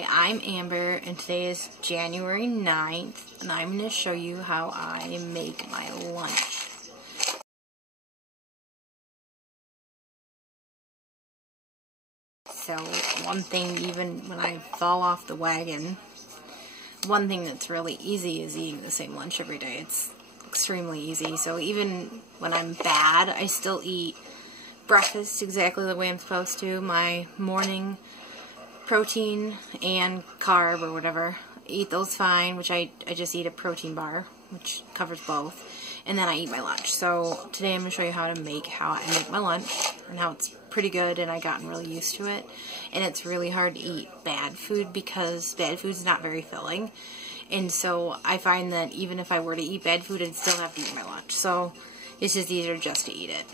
Hi, I'm Amber, and today is January 9th, and I'm going to show you how I make my lunch. So, one thing, even when I fall off the wagon, one thing that's really easy is eating the same lunch every day. It's extremely easy. So even when I'm bad, I still eat breakfast exactly the way I'm supposed to. My morning protein and carb or whatever, eat those fine, which I just eat a protein bar, which covers both, and then I eat my lunch. So today I'm going to show you how I make my lunch, and how it's pretty good, and I've gotten really used to it. And it's really hard to eat bad food because bad food is not very filling, and so I find that even if I were to eat bad food, I'd still have to eat my lunch. So it's just easier just to eat it.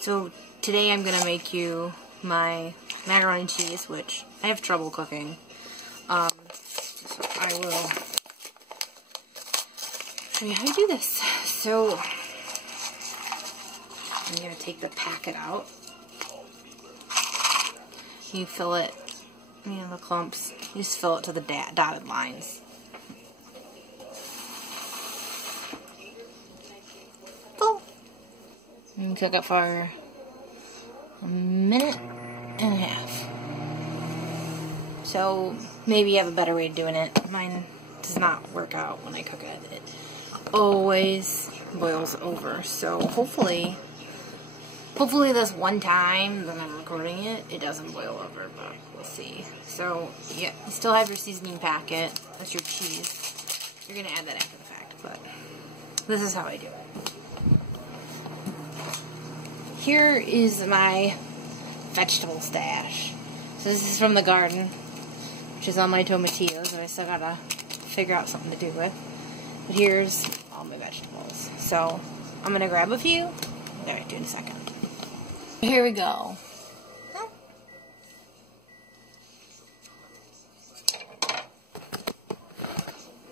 So today I'm going to make you my macaroni and cheese, which I have trouble cooking. So I will show you how to do this. So I'm going to take the packet out. You fill it, the clumps, you just fill it to the dotted lines. Full. And cook it for a minute and a half. So maybe you have a better way of doing it. Mine does not work out when I cook it. It always boils over. So hopefully this one time that I'm recording it, it doesn't boil over, but we'll see. So yeah, you still have your seasoning packet. That's your cheese. You're gonna add that after the fact, but this is how I do it. Here is my vegetable stash. So this is from the garden, which is all my tomatillos that I still gotta figure out something to do with. But here's all my vegetables. So I'm gonna grab a few. Alright, do it in a second. Here we go.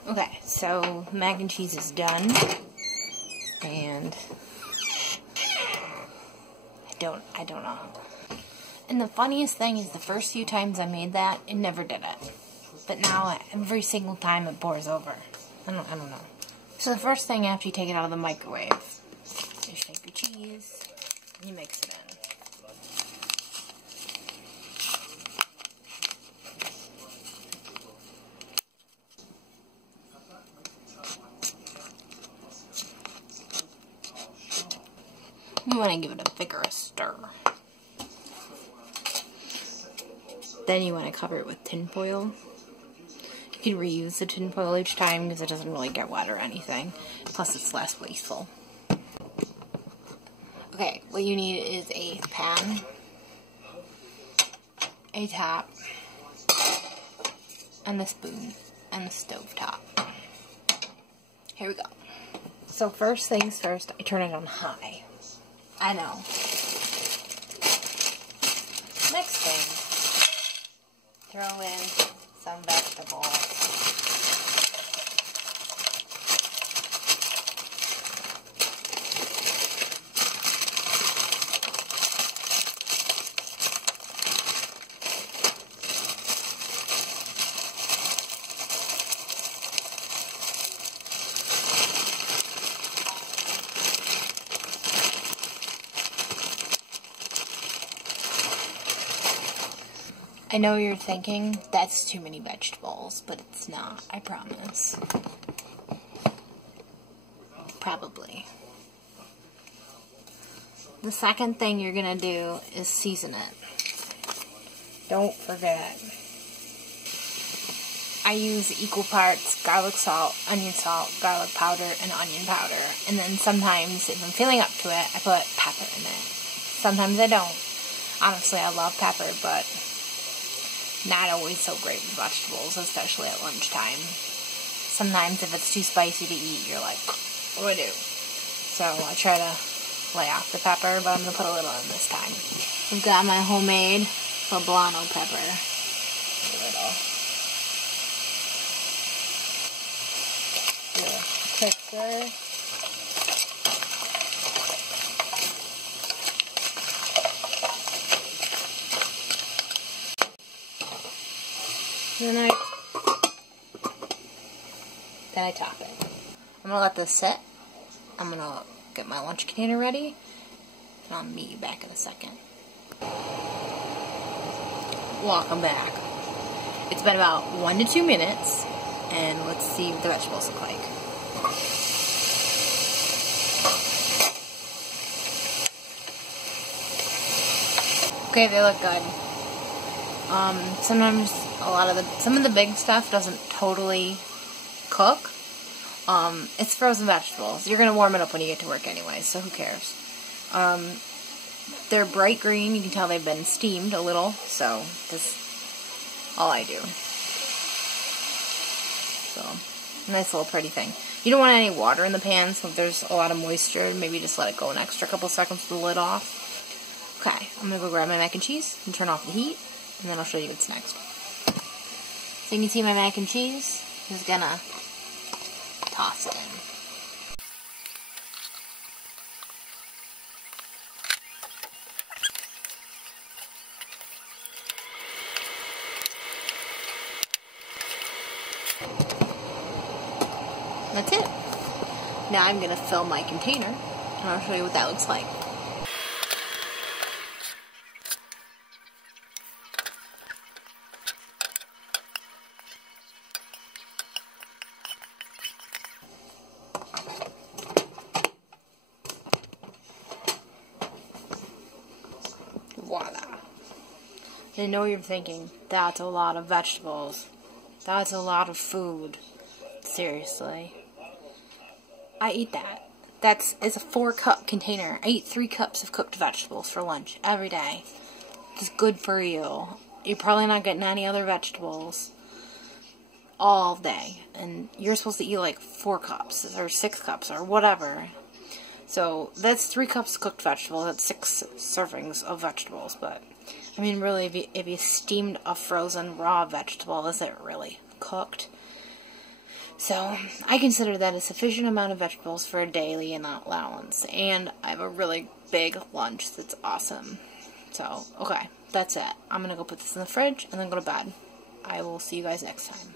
Okay, so mac and cheese is done. And I don't know. And the funniest thing is the first few times I made that, it never did it. But now, every single time it pours over. I don't know. So the first thing after you take it out of the microwave, you shake your cheese, and you mix it in. You want to give it a vigorous stir. Then you want to cover it with tin foil. You can reuse the tin foil each time because it doesn't really get wet or anything. Plus it's less wasteful. Okay, what you need is a pan, a top, and the spoon, and the stove top. Here we go. So first things first, I turn it on high. I know. Next thing, throw in some vegetables. I know you're thinking, that's too many vegetables, but it's not, I promise. Probably. The second thing you're gonna do is season it. Don't forget. I use equal parts garlic salt, garlic powder, and onion powder. And then sometimes, if I'm feeling up to it, I put pepper in it. Sometimes I don't. Honestly, I love pepper, but not always so great with vegetables, especially at lunchtime. Sometimes if it's too spicy to eat, you're like, what do I do? So I try to lay off the pepper, but I'm going to put a little in this time. I've got my homemade poblano pepper. A little. Do a quick stir. Then I top it. I'm gonna let this sit. I'm gonna get my lunch container ready, and I'll meet you back in a second. Welcome back. It's been about 1 to 2 minutes, and let's see what the vegetables look like. Okay, they look good. Sometimes some of the big stuff doesn't totally cook. It's frozen vegetables. You're gonna warm it up when you get to work anyway, so who cares? They're bright green. You can tell they've been steamed a little, so that's all I do. So, nice little pretty thing. You don't want any water in the pan, so if there's a lot of moisture, maybe just let it go an extra couple seconds with the lid off. Okay, I'm gonna go grab my mac and cheese and turn off the heat, and then I'll show you what's next. So you can see my mac and cheese. I'm just gonna toss it in. That's it. Now I'm going to fill my container, and I'll show you what that looks like. Voila. I know you're thinking, that's a lot of vegetables. That's a lot of food. Seriously. I eat that. It's a 4-cup container. I eat 3 cups of cooked vegetables for lunch every day. It's good for you. You're probably not getting any other vegetables all day. And you're supposed to eat like 4 cups or 6 cups or whatever. So that's 3 cups of cooked vegetables. That's 6 servings of vegetables. But I mean, really, if you steamed a frozen raw vegetable, is it really cooked? So, I consider that a sufficient amount of vegetables for a daily allowance. And I have a really big lunch that's awesome. So, okay, that's it. I'm going to go put this in the fridge and then go to bed. I will see you guys next time.